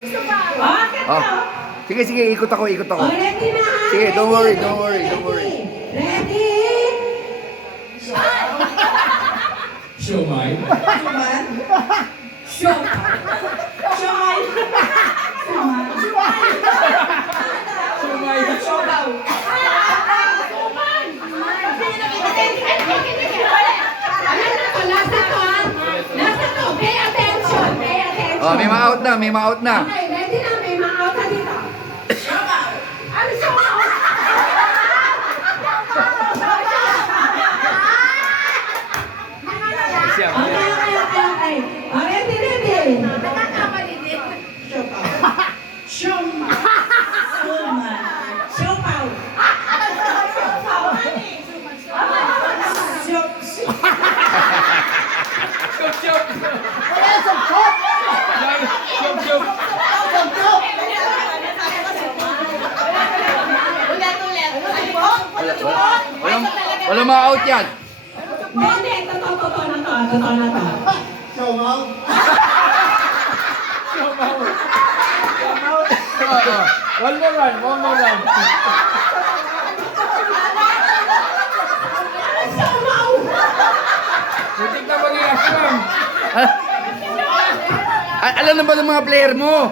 Oh. Sige, sige, ikot ako. Ready na ha? Sige, Ready, don't worry. Ready? Siomay. Pay attention. Oh, may ma-out na. Okay, ready na. May ma-out na dito. Ano siopaw? Okay. Ready. Wala ma-out yan. Hindi, totoo na to. One more run. Putik na mag-reaction. Alam na ba ng mga player mo?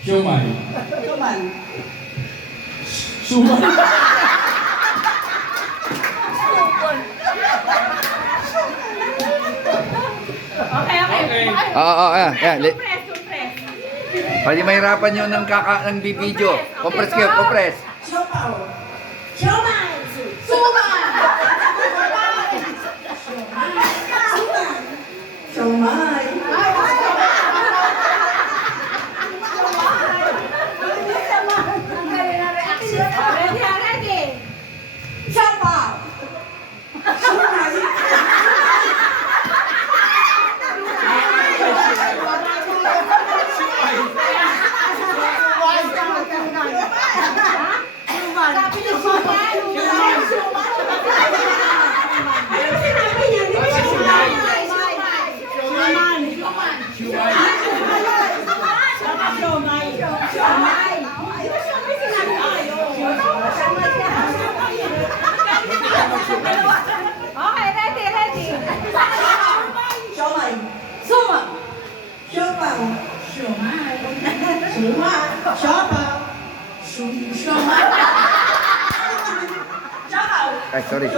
Siomay. Suman. Okay. Oo, yan. Pwede mahirapan nyo ng video. Compress kayo, compress. Ay, sorry.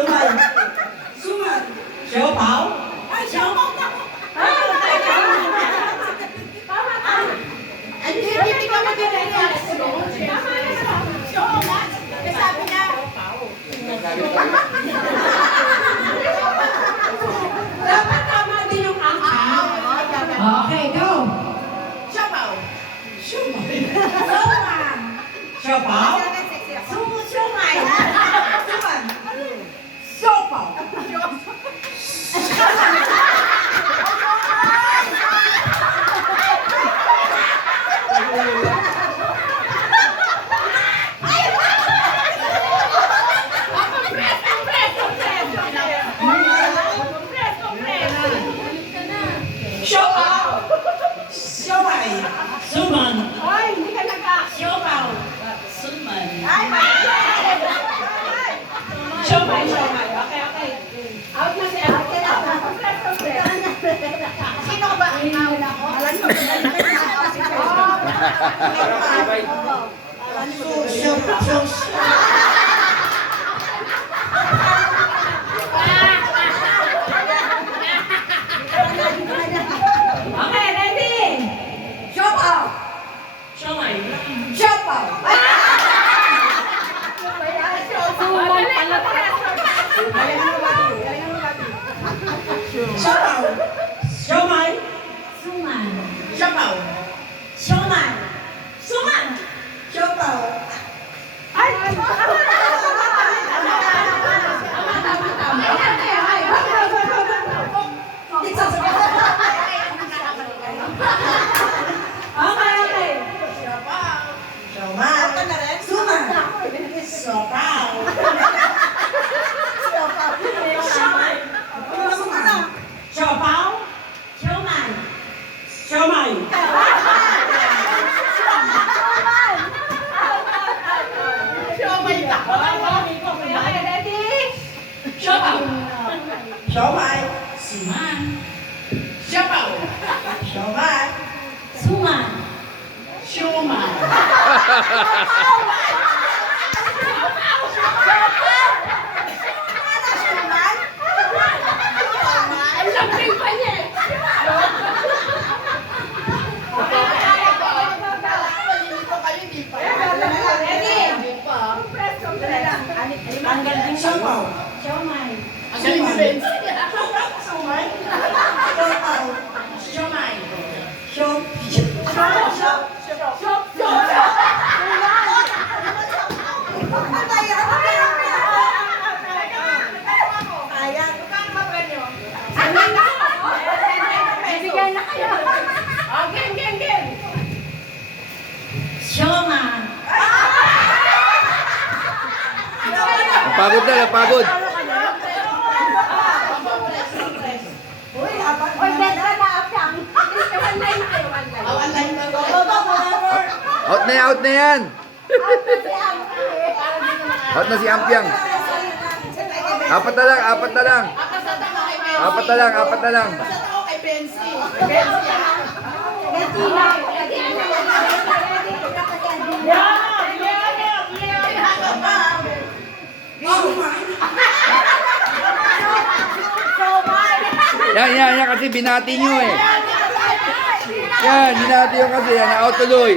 Dapat tama din yung angka. Okay, go. Ay, hindi ka nag-a. Siomay. Okay. Out na siya. Sino ba? Alam mo. Okay, ready? Siopaw. Siomay. Siomay. Suman. Siopaw. Sioman. Suman. Siopaw. Ay! Okay. Siopaw. Siomay. Suman. Siopaw. Siomay. Siopaw. Sioman. Siomay. Okay, ready? Siopaw. Siomay. Suman. Siopaw. Siomay. Suman. Siomay. Ang lambing pa niya. Ready? Tanggal din siopaw. Siomay. Sumay. Sumay. Siopaw. Siomay. Bigyan na kayo. Sioman. Napagod na, napagod. Oy, betra na apyang. One line na kayo, one line. Out na yan, out na yan. Out na si Ampiang. Apat na lang, apat na lang. Apat na lang, apat na lang. Yan, kasi binati nyo eh. Yan, binati nyo kasi yan, out tuloy.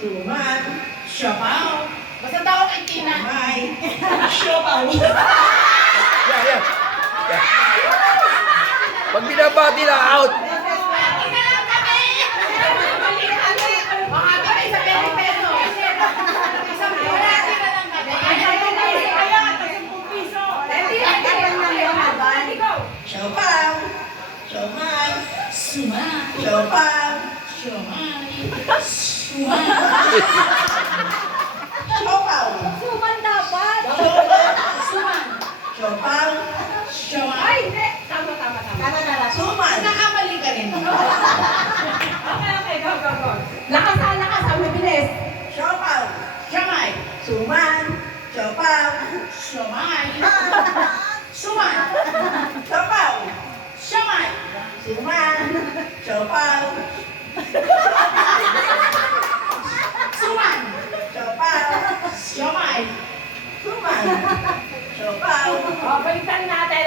Suman. Siopaw. Basta daw kay Tina. Sumay. Siopaw. Yan, yan. Pag binabati na, out. Mga kami sa 20 pesos. Isang pirati na lang kami. Siopaw. Siomay. Suman. Siopaw. Siomay. Siopaw. Suman dapat. Suman. Siopaw. Siomay. Tama. Suman. Nakamali ka rin. Okay, go. Lakas, ang mabilis. Siopaw. Siomay. Suman. Siopaw. Siomay. Suman. Siopaw. Siomay. Suman. Siopaw. Suman. Siopaw. Siomay. Suman. Siopaw. Baliktad natin.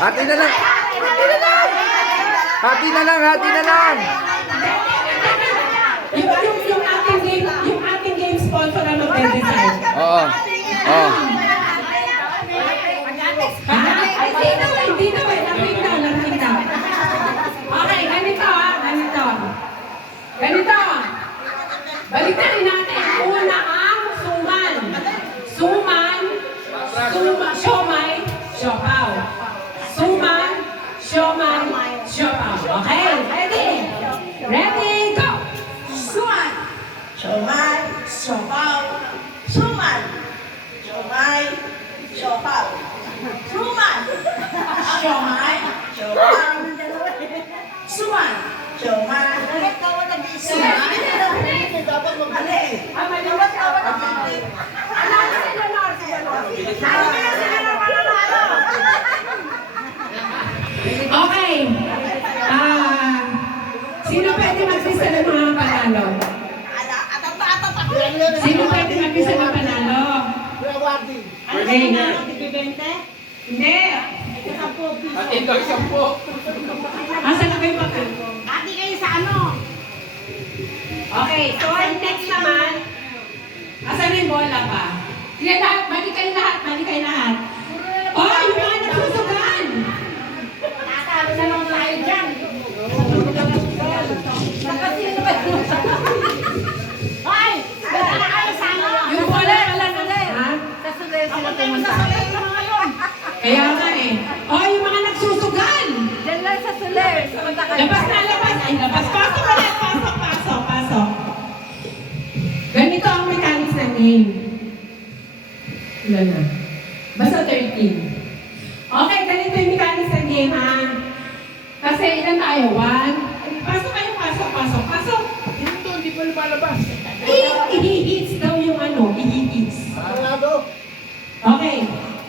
Hati na lang. Hati na lang. Yung ating game sponsor na mag-design. Oo. Oo. Hindi na. Lamig daw. Okay, ganito. Baliktarin natin. Una ang suman. Siomay, siopaw. Suman, siomay, siopaw. Okay, ready, go! Suman, Siomay. siopaw. Suman. Siomay. Siopaw. Suman. Siomay, Siopaw. suman. Siomay. Dapat magbalik. Okay. Sino pwede magsisa ng mga panalo? Sino pwede magsisa ng panalo? Hindi. At ito, isang po. Asa na kayo pagka? Ati kayo sa ano? Okay, so ang next naman, asa na yung bola pa? Kaya lahat, balik kayo lahat, balik pumunta. Kaya nga eh. O, yung mga nagsusugal. Diyan lang sa Soler. Punta kayo. Labas na, labas. Ay, labas. Pasok ulit. Pasok, pasok, pasok. Ganito ang mechanics ng game. Ilan na? Basta 13. Okay, ganito yung mechanics ng game, ha? Kasi ilan tayo? 1. Pasok kayo, pasok, pasok, pasok. Yung doon, di pa lumalabas. I-hits daw yung ano, i-hits. Okay,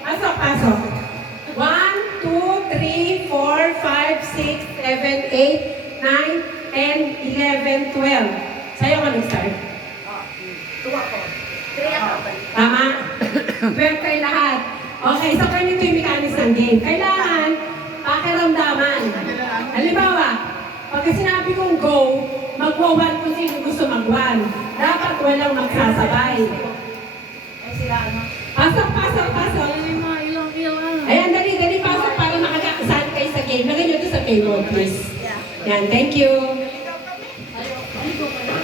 pasok, pasok. 1, 2, 3, 4, 5, 6, 7, 8, 9, 10, 11, 12. Sa'yo ka nag-start? Tuwa ko. 3 ako. Tama? 12 kayo lahat. Okay, so ganito yung mechanics ng game. Kailangan pakiramdaman. Halimbawa, pagka sinabi kong go, magwa-1 kung sino gusto mag-1. Dapat walang magsasabay. Pasok, pasok, pasok. Ayan, dali, dali, pasok para makakasali kayo sa game. Lagay nyo ito sa table, please. Yan, thank you.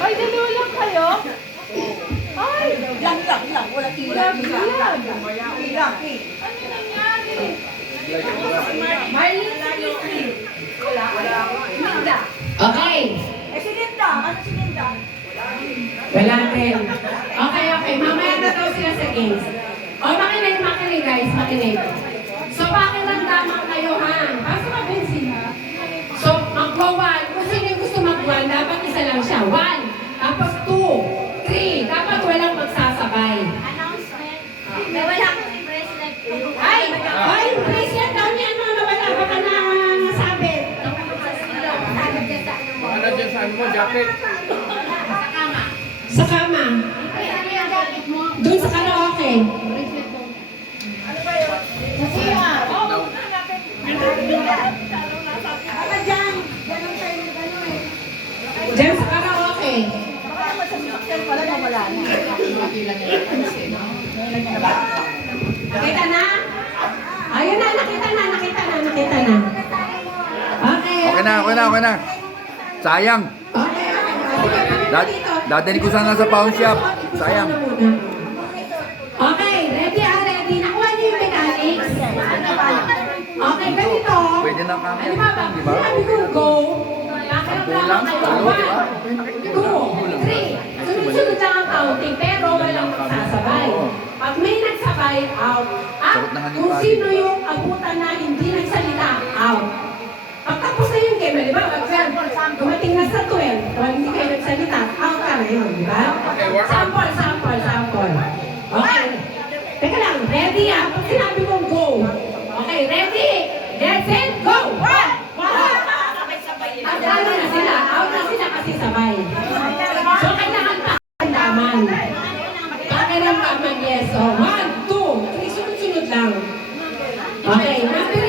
Ay, dalawa lang kayo? Ay, lang. Wala tila. Laki. Ano nangyari? Marlene, Marlene. Wala. Linda. Okay. Eh, si Linda. Ano si Linda? Wala din. Okay, okay. Mamaya na daw sila sa games. O, makinig guys, makinig. So, pakiramdaman kayo, ha? Basta mabin sila. So, magwa-1. Kung sino yung gusto mag-1, dapat isa lang siya. 1. Tapos 2, 3. Dapat walang magsasabay. Announcement. May wala ko si President. Ay! Ay! President daw niya ano nawala. Baka na nasabit. Sagad dyan sa ano mo. Baka na dyan sa ano mo, jacket. Sa kama. Ay, ano yung jacket mo? Doon sa karaoke. Sa CR. Oo, lapit. Baka dyan. Dyan ang tayo ng ano eh. Diyan sa karaoke. Baka naman sa sasakyan pala na wala na. Nakita na? Ayun na, nakita na. Okay. Okay na. Sayang. Okay. Sige, dito. Dadaling ko sana sa pawn shop. Sayang. Okay, ready. Nakuha niyo yung mechanics. Okay, ganito. Pwede na kami. Halimbawa, Di ba? sinabi kong go, pakiramdaman kayo. Walo, di ba? 1, 2, 3. Sunod-sunod lang ang counting, pero walang magsasabay. Pag may nagsabay, out. At Sakot na nga ni kung Pati. sino yung abutan na hindi nagsalita, out. Pagtapos na yung game, di ba? Dumating na sa 12, kung hindi kayo nagsalita, out ka na yun, di ba? Okay, work on. Sample. Okay. Teka lang, ready ah. Pag sinabi kong go. Okay, ready? Get set, go! Out na sila kasi sabay. So, kailangan pakiramdaman. Pakiramdaman, yes. So, 1, 2, 3, sunod-sunod lang. Okay, number